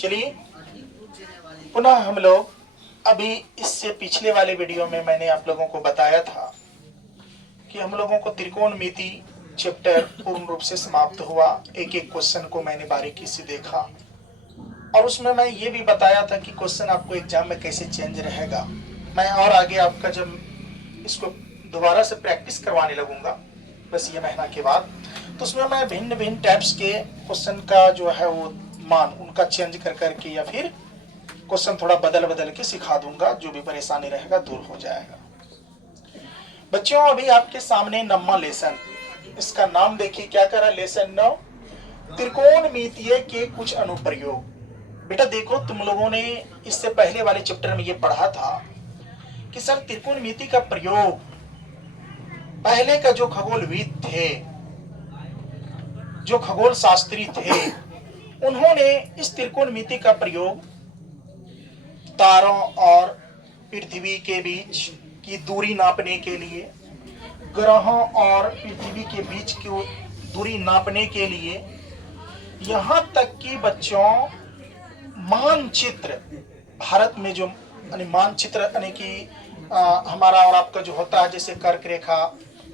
चलिए पुनः हम लोग अभी इससे पिछले वाले वीडियो में मैंने आप लोगों को बताया था कि हम लोगों को त्रिकोणमिति चैप्टर पूर्ण रूप से समाप्त हुआ। एक एक क्वेश्चन को मैंने बारीकी से देखा और उसमें मैं ये भी बताया था कि क्वेश्चन आपको एग्जाम में कैसे चेंज रहेगा। मैं और आगे आपका जब इसको दोबारा से प्रैक्टिस करवाने लगूंगा बस ये महीना के बाद, तो उसमें मैं भिन्न भिन्न टाइप्स के क्वेश्चन का जो है वो मान उनका चेंज कर करके या फिर क्वेश्चन थोड़ा बदल बदल के सिखा दूंगा। जो भी परेशानी रहेगा दूर हो जाएगा। बच्चों अभी आपके सामने 9वां लेसन, इसका नाम देखिए क्या करा, लेसन 9 त्रिकोणमितीय के कुछ अनुप्रयोग। बेटा देखो तुम लोगों ने इससे पहले वाले चैप्टर में ये पढ़ा था कि सर त्रिकोणमिति का प्रयोग पहले का जो खगोलविद थे, जो खगोल शास्त्री थे, उन्होंने इस त्रिकोणमिति का प्रयोग तारों और पृथ्वी के बीच की दूरी नापने के लिए, ग्रहों और पृथ्वी के बीच की दूरी नापने के लिए, यहां तक कि बच्चों मानचित्र, भारत में जो मानचित्र यानी कि हमारा और आपका जो होता है जैसे कर्क रेखा,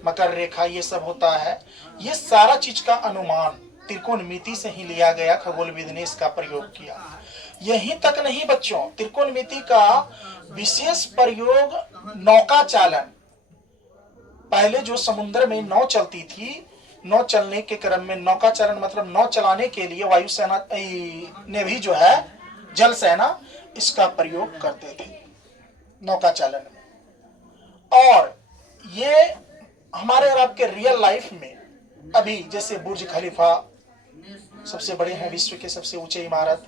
मकर रेखा, ये सब होता है, ये सारा चीज का अनुमान त्रिकोणमिति से ही लिया गया। खगोलविद ने इसका प्रयोग किया। यहीं तक नहीं बच्चों, त्रिकोणमिति का विशेष प्रयोग नौका चालन, पहले जो समुद्र में नौ चलती थी, नौ चलने के क्रम में नौका चालन मतलब नौ चलाने के लिए वायुसेना नेवी जो है जल सेना इसका प्रयोग करते थे नौका चालन में। और ये हमारे और आपके रियल लाइफ में अभी जैसे बुर्ज खलीफा सबसे बड़े हैं, विश्व के सबसे ऊंचे इमारत,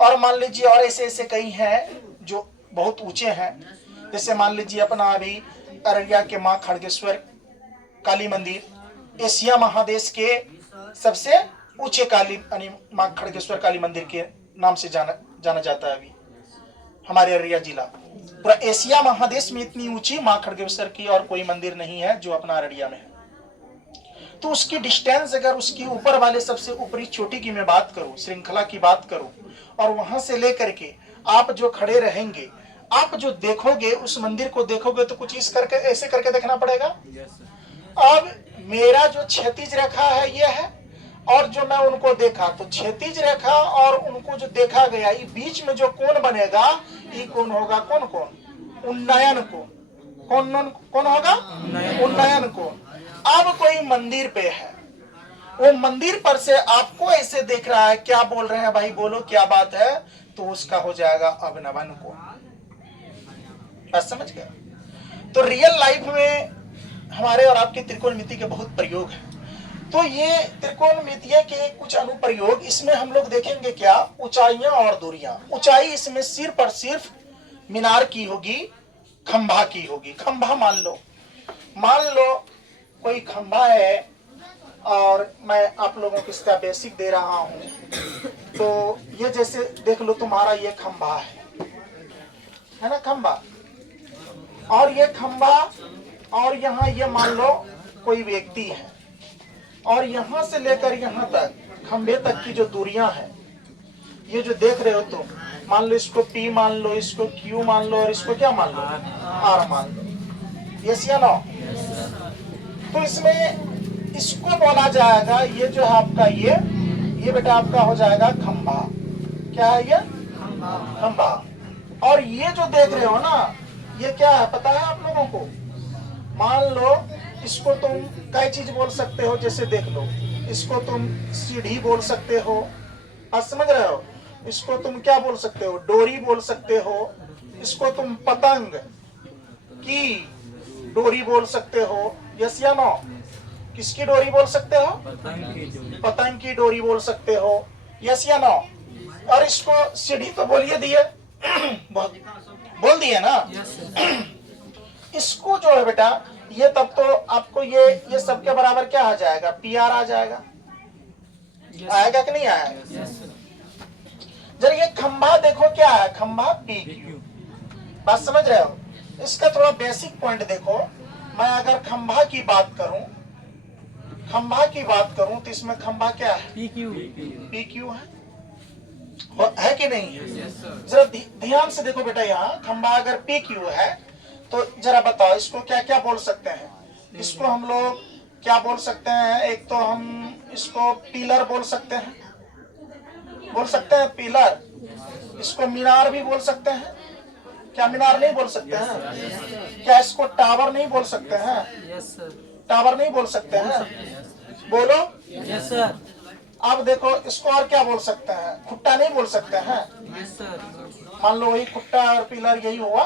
और मान लीजिए और ऐसे ऐसे कई हैं जो बहुत ऊंचे हैं। जैसे मान लीजिए अपना अभी अररिया के मां खड़गेश्वर काली मंदिर एशिया महादेश के सबसे ऊंचे काली मां खड़गेश्वर काली मंदिर के नाम से जाना जाता है। अभी हमारे अररिया जिला पूरा एशिया महादेश में इतनी ऊंची मां खड़गेश्वर की और कोई मंदिर नहीं है जो अपना अररिया में है। तो उसकी डिस्टेंस अगर उसकी ऊपर वाले सबसे ऊपरी चोटी की मैं बात करूं, श्रृंखला की बात करूं, और वहां से लेकर के आप जो खड़े रहेंगे, आप जो देखोगे उस मंदिर को देखोगे तो कुछ इस करके ऐसे करके देखना पड़ेगा। अब मेरा जो क्षैतिज रेखा है ये है, और जो मैं उनको देखा तो क्षैतिज रेखा और उनको जो देखा गया, ये बीच में जो कोण बनेगा ये कोण होगा कौन कोण? उन्नयन कोण। कौन होगा? उन्नयन कोण। अब कोई मंदिर पे है, वो मंदिर पर से आपको ऐसे देख रहा है, क्या बोल रहे हैं भाई, बोलो क्या बात है, तो उसका हो जाएगा अवनमन कोण। बात समझ गया? तो रियल लाइफ में हमारे और आपके त्रिकोणमिति के बहुत प्रयोग है। तो ये त्रिकोणमितिय के कुछ अनुप्रयोग, इसमें हम लोग देखेंगे क्या, ऊंचाइयां और दूरियां। ऊंचाई इसमें सिर पर सिर्फ मीनार की होगी, खंभा की होगी। खंभा मान लो कोई खंभा है और मैं आप लोगों को इसका बेसिक दे रहा हूं। तो ये जैसे देख लो तुम्हारा ये खंभा है ना, खंभा, और ये खंभा, और यहाँ ये मान लो कोई व्यक्ति है, और यहां से लेकर यहां तक खंभे तक की जो दूरियां हैं, ये जो देख रहे हो तुम, मान लो इसको P मान लो, इसको Q मान लो, और इसको क्या मान लो, R मान लो। यस या नो? तो इसमें इसको बोला जाएगा, ये जो है आपका ये बेटा आपका हो जाएगा खंभा। क्या है ये? खंभा। और ये जो देख रहे हो ना, ये क्या है पता है आप लोगों को? मान लो इसको तुम कई चीज बोल सकते हो, जैसे देख लो, इसको तुम सीढ़ी बोल सकते हो, आप समझ रहे हो? इसको तुम क्या बोल सकते हो, डोरी बोल सकते हो। इसको तुम पतंग की डोरी बोल सकते हो। यस या नो? किसकी डोरी बोल सकते हो? पतंग की डोरी बोल सकते हो। यस या नो? और इसको सीढ़ी तो बोलिए दिए बोल दिए ना। इसको जो है बेटा, ये तब तो आपको ये सबके बराबर क्या आ जाएगा, PR आ जाएगा। आएगा कि नहीं आएगा? जरा ये खंभा देखो क्या है, खंभा PQ। बात समझ रहे हो? इसका थोड़ा बेसिक पॉइंट देखो। मैं अगर खंभा की बात करूं तो इसमें खंभा क्या है? PQ है। है कि नहीं? जरा ध्यान से देखो बेटा, यहाँ खंबा अगर पी क्यू है तो जरा बताओ इसको क्या क्या बोल सकते हैं? इसको हम लोग क्या बोल सकते हैं? एक तो हम इसको पिलर बोल सकते हैं, पिलर। इसको मीनार भी बोल सकते हैं। क्या मीनार नहीं बोल सकते हैं? क्या इसको टावर नहीं बोल सकते हैं? टावर नहीं बोल सकते हैं? बोलो। Yes sir. अब देखो इसको और क्या बोल सकते हैं? खुट्टा नहीं बोल सकते हैं? Yes sir. मान लो वही खुट्टा और पिलर यही हुआ,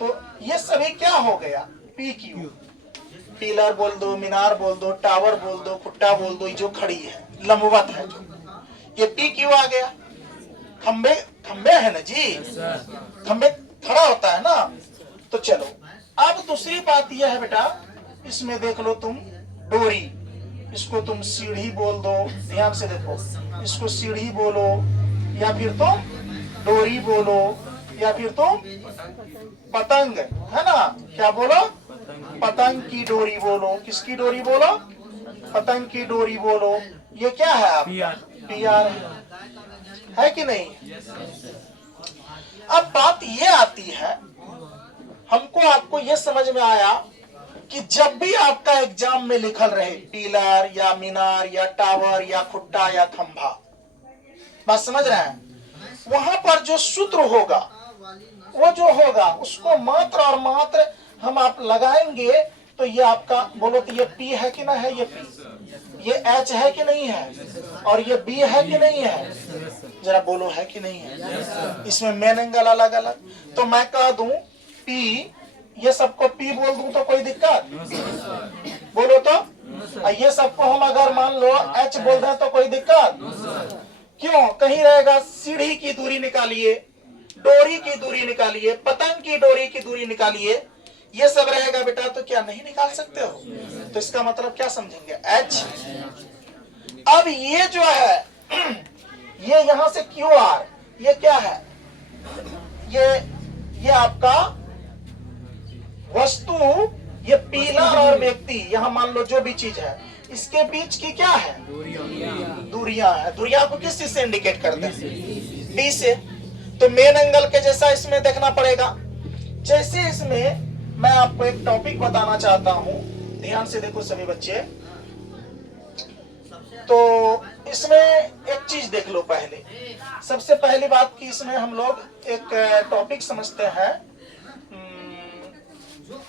तो ये सभी क्या हो गया? P Q. पिलर बोल दो, मीनार बोल दो, टावर बोल दो, खुट्टा बोल दो, जो खड़ी है लंबवत है जो, ये पी क्यू आ गया। खंबे खंबे है ना जी, खंबे खड़ा होता है ना। तो चलो अब दूसरी बात यह है बेटा, इसमें देख लो तुम डोरी, इसको तुम सीढ़ी बोल दो। ध्यान से देखो, इसको सीढ़ी बोलो, या फिर तुम डोरी बोलो, या फिर तुम पतंग, है ना? क्या बोलो? पतंग की डोरी बोलो। किसकी डोरी बोलो? पतंग की डोरी बोलो। ये क्या है? आप पीआर है कि नहीं? अब बात ये आती है, हमको आपको ये समझ में आया कि जब भी आपका एग्जाम में लिखल रहे पिलर या मीनार या टावर या खुट्टा या खंभा, बात समझ रहे हैं, वहां पर जो सूत्र होगा वो जो होगा उसको मात्र और मात्र हम आप लगाएंगे तो ये आपका, बोलो तो ये पी है कि ना है? ये पी, ये एच है कि नहीं है? और ये बी है कि नहीं है? जरा बोलो है कि नहीं है? इसमें मेन एंगल अलग अलग, तो मैं कह दूं पी, ये सबको पी बोल दूं तो कोई दिक्कत? बोलो तो। ये सबको हम अगर मान लो एच बोल दें तो कोई दिक्कत? क्यों? कहीं रहेगा सीढ़ी की दूरी निकालिए, डोरी की दूरी निकालिए, पतंग की डोरी की दूरी निकालिए, ये सब रहेगा बेटा, तो क्या नहीं निकाल सकते हो? तो इसका मतलब क्या समझेंगे? एच। अब ये जो है ये यहां से क्यू आर, ये क्या है? ये आपका वस्तु, ये पिलर और व्यक्ति, यहां मान लो जो भी चीज है, इसके बीच की क्या है? दूरियां है। दूरियां को किस चीज से इंडिकेट करते हैं? डी से। तो मेन एंगल के जैसा इसमें देखना पड़ेगा। जैसे इसमें मैं आपको एक टॉपिक बताना चाहता हूं, ध्यान से देखो सभी बच्चे। तो इसमें एक चीज देख लो पहले, सबसे पहली बात कि इसमें हम लोग एक टॉपिक समझते हैं।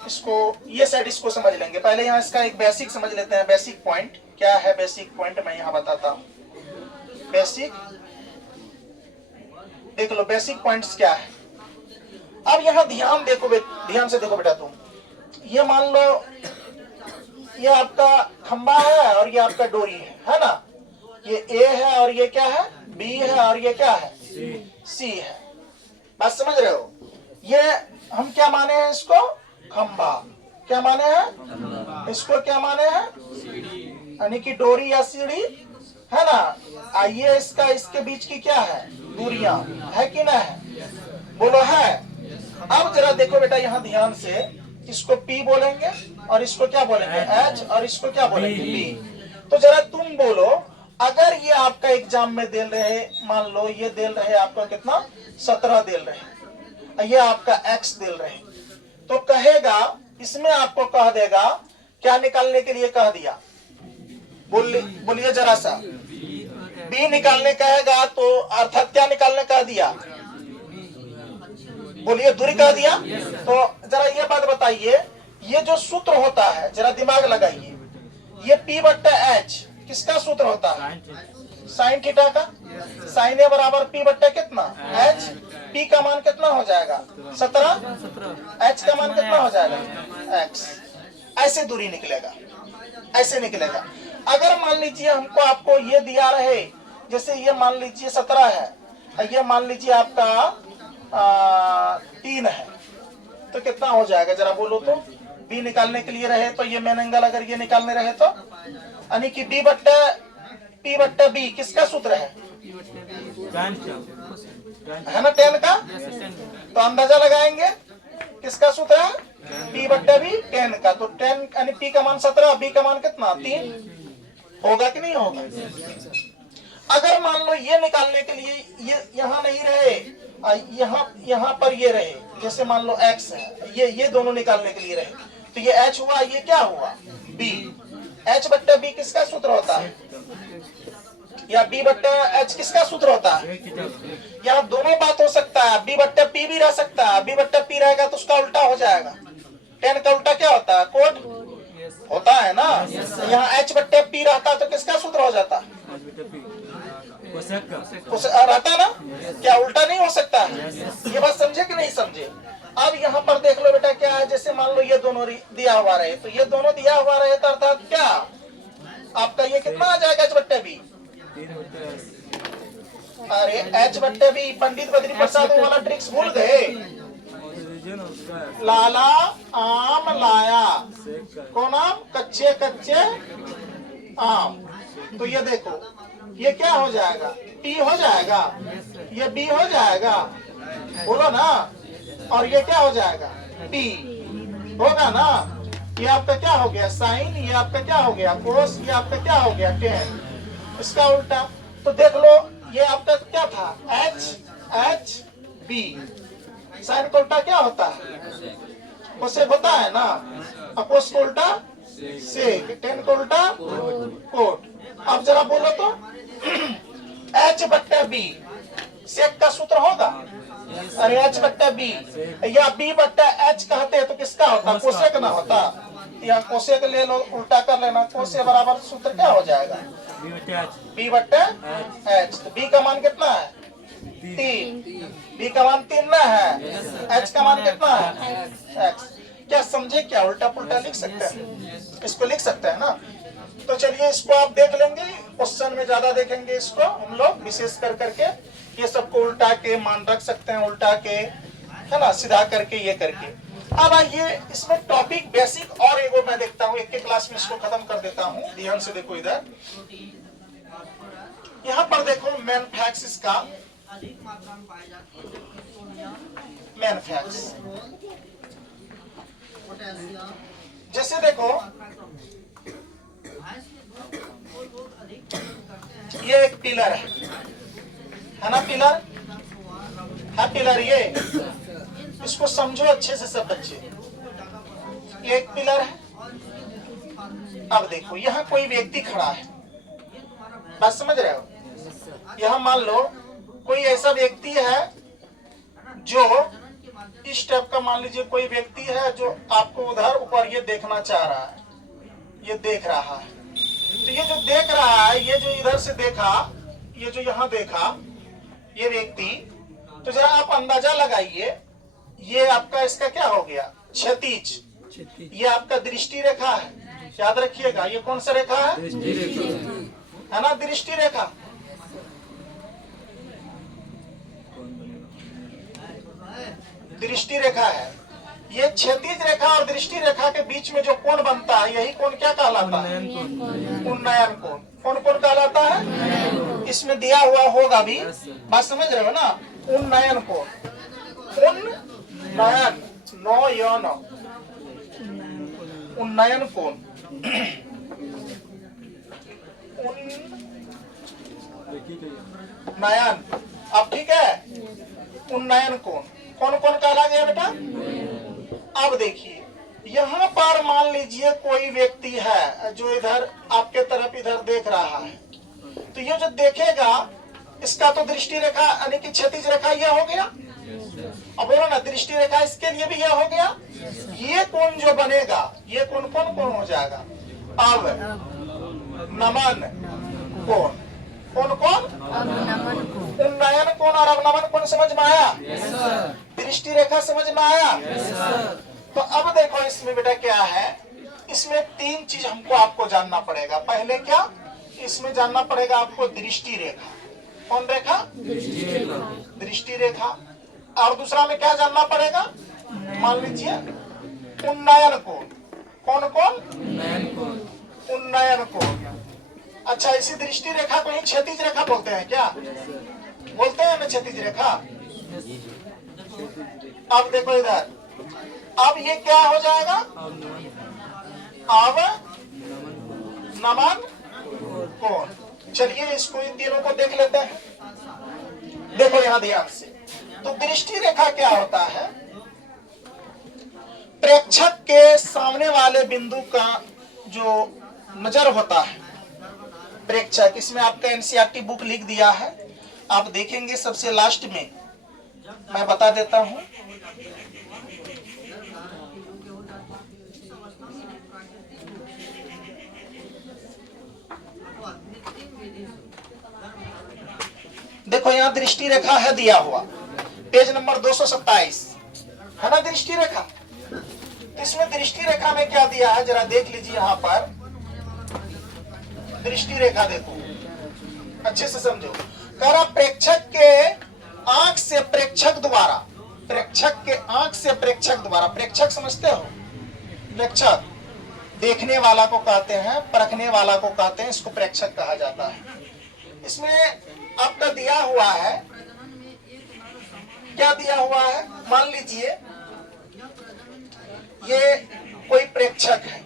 इसको ये साइड इसको समझ लेंगे पहले, यहाँ इसका एक बेसिक समझ लेते हैं। बेसिक पॉइंट क्या है? बेसिक पॉइंट मैं यहाँ बताता हूँ। बेसिक देख लो, बेसिक पॉइंट्स क्या है। अब यहाँ ध्यान देखो, ध्यान से देखो बेटा तुम, ये मान लो ये आपका खंबा है और ये आपका डोरी है ना? ये ए है और ये क्या है? बी है और ये क्या है? सी है। बात समझ रहे हो? ये हम क्या माने हैं इसको? खंबा। क्या माने हैं इसको? क्या माने हैं? यानी कि डोरी या सीढ़ी, है ना? आइए इसका, इसके बीच की क्या है? दूरियां है कि ना है? बोलो है। अब जरा देखो बेटा यहाँ ध्यान से, इसको पी बोलेंगे और इसको क्या बोलेंगे? एच, और इसको क्या बोलेंगे? बी। तो जरा तुम बोलो, अगर ये आपका एग्जाम में दे रहे, मान लो ये दे रहे आपका कितना? 17 दे रहे, ये आपका एक्स दे रहे, तो कहेगा इसमें आपको कह देगा क्या निकालने के लिए कह दिया? बोलिए जरा सा। बी निकालने कहेगा, तो अर्थात क्या निकालने कह दिया? बोलिए, दूरी कह दिया। तो जरा ये बात बताइए, ये जो सूत्र होता है जरा दिमाग लगाइए, ये पी बट्टा एच किसका सूत्र होता है? साइन थीटा का। साइन ए बराबर पी बट्टा कितना? एच। पी का मान कितना हो जाएगा? 17। एच का मान कितना हो जाएगा? एक्स। ऐसे दूरी निकलेगा, ऐसे निकलेगा। अगर मान लीजिए हमको आपको ये दिया रहे, जैसे ये मान लीजिए 17 है, ये मान लीजिए आपका 3 है, तो कितना हो जाएगा जरा बोलो तो? बी निकालने के लिए रहे तो ये मेन एंगल अगर ये निकालने रहे तो, यानी कि डी बट्टा पी बट्टा बी किसका सूत्र है? है ना 10 का। तो अंदाजा लगाएंगे किसका सूत्र है? पी बट्टा बी 10 का। तो 10 यानी पी का मान 17, बी का मान कितना? 3 होगा कि नहीं होगा? अगर मान लो ये निकालने के लिए ये यहाँ नहीं रहे, यहाँ पर ये रहे, जैसे मान लो x है, ये दोनों निकालने के लिए रहे, तो ये h हुआ, ये क्या हुआ b। h बट्टा b किसका सूत्र होता है, या b बट्टा h किसका सूत्र होता है। यहाँ दोनों बात हो सकता है, b बट्टा p भी रह सकता है, b बट्टा p रहेगा तो उसका उल्टा हो जाएगा। tan का उल्टा क्या होता है, कोट होता है ना। यहाँ h बट्टा p रहता तो किसका सूत्र हो जाता, रहता ना, क्या उल्टा नहीं हो सकता है। ये बात समझे कि नहीं समझे। अब यहाँ पर देख लो बेटा क्या है, जैसे मान लो ये दोनों दिया हुआ रहे, तो ये दोनों दिया हुआ रहे तो अर्थात क्या आपका ये कितना आ जाएगा h बट्टे b। अरे h बट्टे b पंडित बद्री प्रसाद वाला ट्रिक्स भूल गए। लाला आम लाया, कौन आम, कच्चे कच्चे आम। तो ये देखो ये क्या हो जाएगा, p हो जाएगा, ये b हो जाएगा, बोलो ना, और ये क्या हो जाएगा, p होगा ना। ये आपका क्या हो गया साइन, ये आपका क्या हो गया कोस, ये आपका क्या हो गया टेन, इसका उल्टा। तो देख लो ये आपका क्या था, h b, साइन का उल्टा क्या होता है, कोसेक होता है ना, कोस का उल्टा सेक, टेन का उल्टा कोट। अब जरा बोलो तो h बट्टा b सेक का सूत्र होगा, अरे h बट्टा b या b बट्टा h कहते हैं तो किसका होता, कोसेक ना होता। या कोसेक ले लो, उल्टा कर लेना, कोसे बराबर सूत्र क्या हो जाएगा, b बट्टा h। तो b का मान कितना है, 3, b का मान 3 ना है, h का मान कितना है x। क्या समझे, क्या उल्टा पुल्टा लिख सकते हैं, इसको लिख सकते हैं ना। तो चलिए इसको आप देख लेंगे, क्वेश्चन में ज्यादा देखेंगे इसको हम लोग, विशेष कर करके ये सबको उल्टा के मान रख सकते हैं, उल्टा के है ना, सीधा करके ये करके। अब आइए इसमें टॉपिक बेसिक और एगो मैं देखता हूँ, एक के क्लास में इसको खत्म कर देता हूँ। ध्यान से देखो इधर, यहाँ पर देखो मेन फैक्ट्स, इसका मेन फैक्ट्स। जैसे देखो ये एक पिलर है ना, पिलर है, पिलर ये, इसको समझो अच्छे से सब बच्चे। ये एक पिलर है। अब देखो यहाँ कोई व्यक्ति खड़ा है, बात समझ रहे हो। यहाँ मान लो कोई ऐसा व्यक्ति है जो इस टाइप का, मान लीजिए कोई व्यक्ति है जो आपको उधर ऊपर ये देखना चाह रहा है, ये देख रहा है। तो ये जो देख रहा है, ये जो इधर से देखा, ये जो यहाँ देखा ये व्यक्ति, तो जरा आप अंदाजा लगाइए, ये आपका इसका क्या हो गया, क्षैतिज। ये आपका दृष्टि रेखा है, याद रखिएगा। ये कौन सा रेखा है ना, दृष्टि रेखा। दृष्टि रेखा है। ये क्षैतिज रेखा और दृष्टि रेखा के बीच में जो कोण बनता है, यही कोण क्या कहलाता है, उन्नयन कोण। कौन कौन कहलाता है, इसमें दिया हुआ होगा भी, बात समझ रहे हो ना। उन्नयन कोण, उन्नयन, नो यन, उन्नयन कोण, उन्नयन। अब ठीक है, उन्नयन कोण कौन कौन कहला गया बेटा। अब देखिए यहाँ पर मान लीजिए कोई व्यक्ति है जो इधर आपके तरफ इधर देख रहा है, तो ये जो देखेगा इसका तो दृष्टि रेखा यानी कि क्षैतिज रेखा यह हो गया। अब बोलो ना, दृष्टि रेखा इसके लिए भी यह हो गया। ये कोण जो बनेगा, ये कोण कौन कौन हो जाएगा, अब नमन कोण, कौन कौन, उन्नयन कोण और अवनमन कोण। समझ में आया, दृष्टि रेखा समझ में आया। तो अब देखो इसमें बेटा क्या है, इसमें 3 चीज हमको आपको जानना पड़ेगा। पहले क्या, इसमें जानना पड़ेगा आपको दृष्टि रेखा। कौन रेखा, दृष्टि रेखा। और दूसरा में क्या जानना पड़ेगा, मान लीजिए उन्नयन कोण। कौन कौन, उन्नयन कोण। अच्छा, इसी दृष्टि रेखा को ही क्षैतिज रेखा बोलते हैं क्या, बोलते हैं ना क्षैतिज रेखा। अब देखो इधर, अब ये क्या हो जाएगा, अब नमन कोण। चलिए इसको इन तीनों को देख लेते हैं। देखो यहां ध्यान से, तो दृष्टि रेखा क्या होता है? प्रेक्षक के सामने वाले बिंदु का जो नजर होता है, प्रेक्षक, इसमें आपका एनसीईआरटी बुक लिख दिया है, आप देखेंगे सबसे लास्ट में मैं बता देता हूं। देखो यहां दृष्टि रेखा है दिया हुआ, पेज नंबर 227 है ना दृष्टि रेखा। तो इसमें दृष्टि रेखा में क्या दिया है जरा देख लीजिए। यहां पर दृष्टि रेखा देखो, अच्छे से समझो। कह रहा प्रेक्षक के आंख से प्रेक्षक द्वारा, प्रेक्षक के आंख से प्रेक्षक द्वारा, प्रेक्षक समझते हो? प्रेक्षक देखने वाला को कहते हैं, परखने वाला को कहते हैं, इसको प्रेक्षक कहा जाता है। इसमें आपका दिया हुआ है, क्या दिया हुआ है? मान लीजिए ये कोई प्रेक्षक है,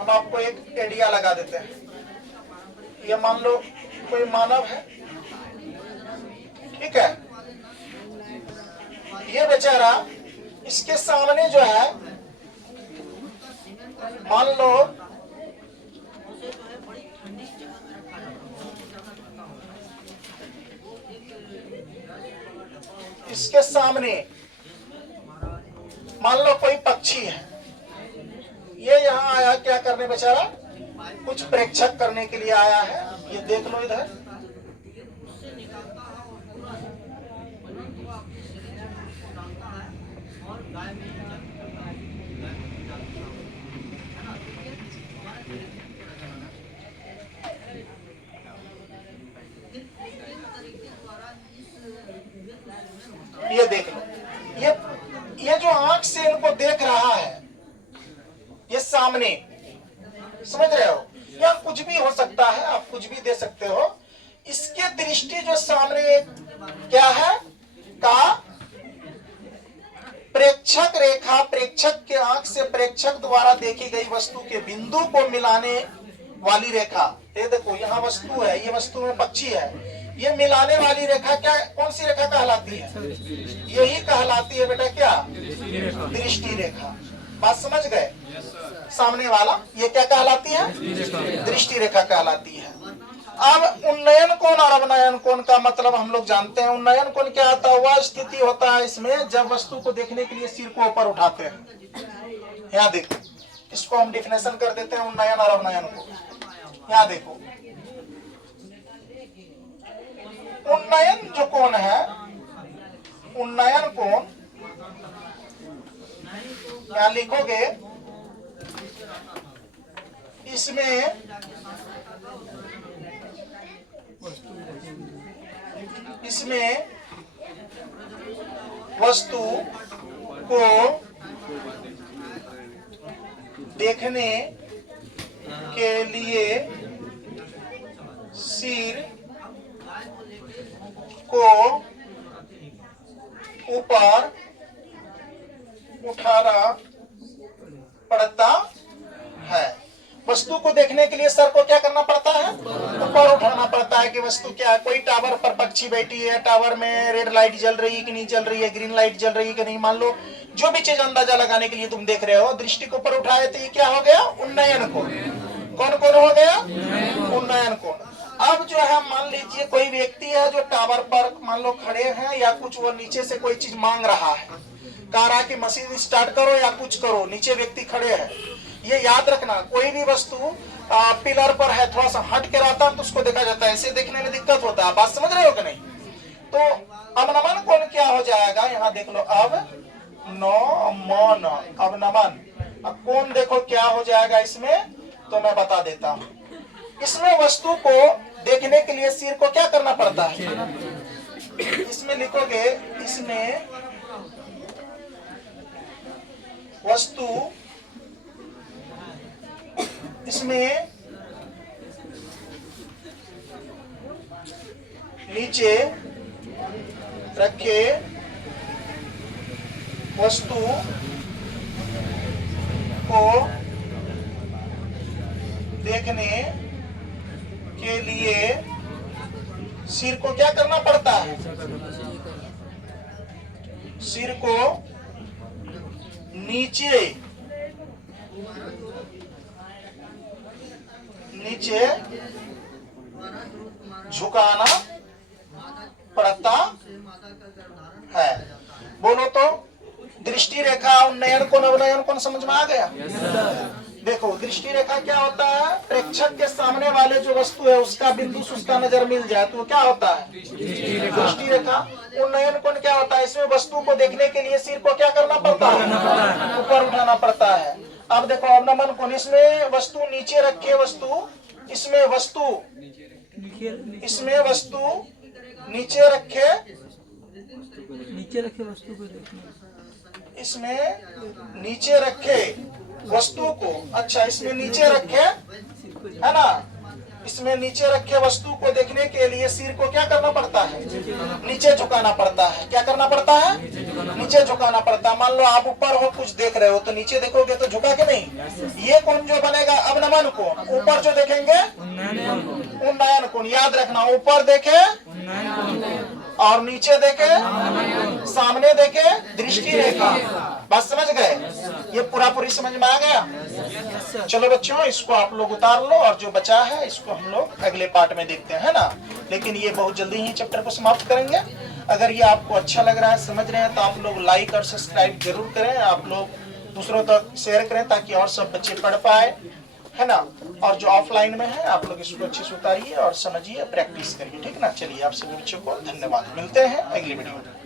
हम आपको एक आइडिया लगा देते हैं। ये मान लो कोई मानव है, ठीक है? ये बेचारा, इसके सामने जो है मान लो इसके सामने मान लो कोई पक्षी है, ये यहाँ आया क्या करने बेचारा? कुछ प्रेक्षक करने के लिए आया है। ये देख लो इधर, ये देख लो, ये जो आंख से इनको देख रहा है, ये सामने, समझ रहे हो? या कुछ भी हो सकता है, आप कुछ भी दे सकते हो। इसके दृष्टि जो सामने क्या है का प्रेक्षक रेखा, प्रेक्षक के आंख से प्रेक्षक द्वारा देखी गई वस्तु के बिंदु को मिलाने वाली रेखा। ये देखो यहाँ वस्तु है, ये वस्तु में पक्षी है, ये मिलाने वाली रेखा क्या, कौन सी रेखा कहलाती है? यही कहलाती है बेटा क्या? दृष्टि रेखा। बात समझ गए? सामने वाला ये क्या कहलाती है? दृष्टि रेखा कहलाती है। अब उन्नयन कोण और अवनयन कोण का मतलब हम लोग जानते हैं। उन्नयन कोण क्या होता है? वह स्थिति होता है इसमें जब वस्तु को देखने के लिए सिर को ऊपर उठाते हैं। यहाँ देखो, इसको हम डिफिनेशन कर देते हैं उन्नयन और अवनयन को। यहाँ देखो, उन्नयन जो कोण है, उन्नयन कोण यहाँ लिखोगे, इसमें वस्तु को देखने के लिए सिर को ऊपर उठाना पड़ता है। वस्तु को देखने के लिए सर को क्या करना पड़ता है? ऊपर उठाना पड़ता है कि वस्तु क्या है। कोई टावर पर पक्षी बैठी है, टावर में रेड लाइट जल रही है कि नहीं जल रही है, ग्रीन लाइट जल रही है कि नहीं, मान लो जो भी चीज अंदाजा लगाने के लिए तुम देख रहे हो, दृष्टि को ऊपर उठाए तो ये क्या हो गया? उन्नयन कोण। कौन कोण हो गया? उन्नयन कोण। अब जो है मान लीजिए कोई व्यक्ति है जो टावर पर मान लो खड़े हैं, या कुछ वो नीचे से कोई चीज मांग रहा है, कह रहा है कि मशीन स्टार्ट करो या कुछ करो, नीचे व्यक्ति खड़े हैं। ये याद रखना, कोई भी वस्तु पिलर पर है, थोड़ा सा हट के रहता है तो उसको देखा जाता है, ऐसे देखने में दिक्कत होता है। बात समझ रहे हो कि नहीं? तो अवनमन कोण क्या हो जाएगा? यहाँ देख लो, अब न अवनमन। अब कोण देखो क्या हो जाएगा इसमें, तो मैं बता देता हूँ। इसमें वस्तु को देखने के लिए सिर को क्या करना पड़ता है? इसमें लिखोगे, इसमें वस्तु, इसमें नीचे रखे वस्तु को देखने के लिए सिर को क्या करना पड़ता है? सिर को नीचे नीचे झुकाना पड़ता है। बोलो तो, दृष्टि रेखा, उन्नयन कोण, अवनयन कोण समझ में आ गया? देखो, दृष्टि रेखा क्या होता है? प्रेक्षक के सामने वाले जो वस्तु है उसका बिंदु से उसका नजर मिल जाए तो क्या होता है? दृष्टि रेखा। उन्नयन कोण क्या होता है? इसमें वस्तु को देखने के लिए सिर को क्या करना पड़ता है? ऊपर उठाना पड़ता है। अब देखो, अवनमन कोण, इसमें वस्तु नीचे रखे, वस्तु इसमें वस्तु नीचे रखे वस्तु को देखना, इसमें नीचे रखे वस्तु को, अच्छा इसमें नीचे रखे है ना, इसमें नीचे रखे वस्तु को देखने के लिए सिर को क्या करना पड़ता है? नीचे झुकाना पड़ता है। क्या करना पड़ता है? नीचे झुकाना पड़ता है। मान लो आप ऊपर हो, कुछ देख रहे हो तो नीचे देखोगे तो झुका के नहीं। ये कोण जो बनेगा अवनमन कोण, ऊपर जो देखेंगे उन्नयन कोण। याद रखना, ऊपर देखे और नीचे देखे, सामने देखे, दृष्टि रेखा। बात समझ गए? ये पूरी समझ में आ गया? चलो बच्चों, इसको आप लोग उतार लो और जो बचा है इसको हम लोग अगले पार्ट में देखते हैं ना। लेकिन ये बहुत जल्दी ही चैप्टर को समाप्त करेंगे। अगर ये आपको अच्छा लग रहा है, समझ रहे हैं, तो आप लोग लाइक और सब्सक्राइब जरूर करें। आप लोग दूसरों तक शेयर करें ताकि और सब बच्चे पढ़ पाए, है ना। और जो ऑफलाइन में है आप लोग इसको अच्छे से उतारिए और समझिए, प्रैक्टिस करिए, ठीक ना। चलिए, आप सभी बच्चों को धन्यवाद। मिलते हैं अगली वीडियो में।